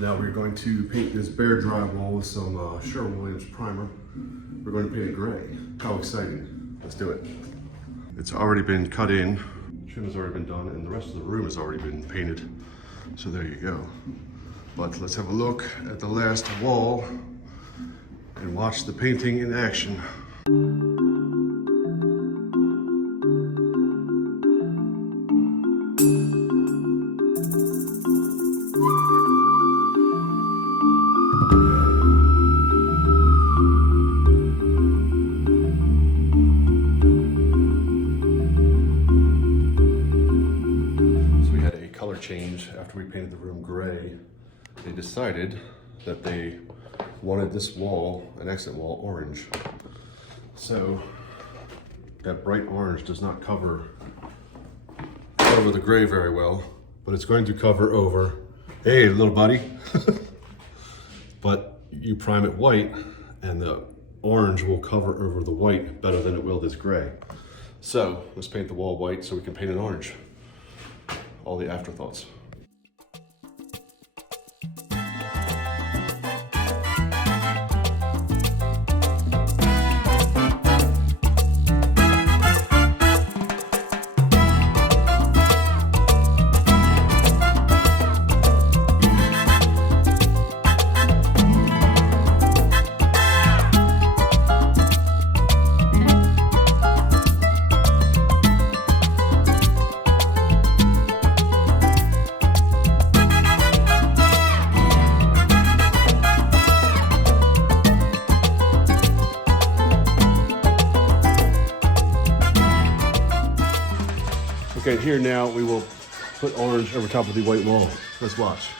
Now we're going to paint this bare drywall with some Sherwin-Williams primer. We're going to paint it gray. How exciting. Let's do it. It's already been cut in. Trim has already been done and the rest of the room has already been painted. So there you go. But let's have a look at the last wall and watch the painting in action. Change after we painted the room gray. They decided that they wanted this wall, an exit wall, orange. So that bright orange does not cover the gray very well, but it's going to cover over, hey little buddy. But you prime it white and the orange will cover over the white better than it will this gray. So let's paint the wall white so we can paint it orange. All the afterthoughts. Okay, here now we will put orange over top of the white wall. Let's watch.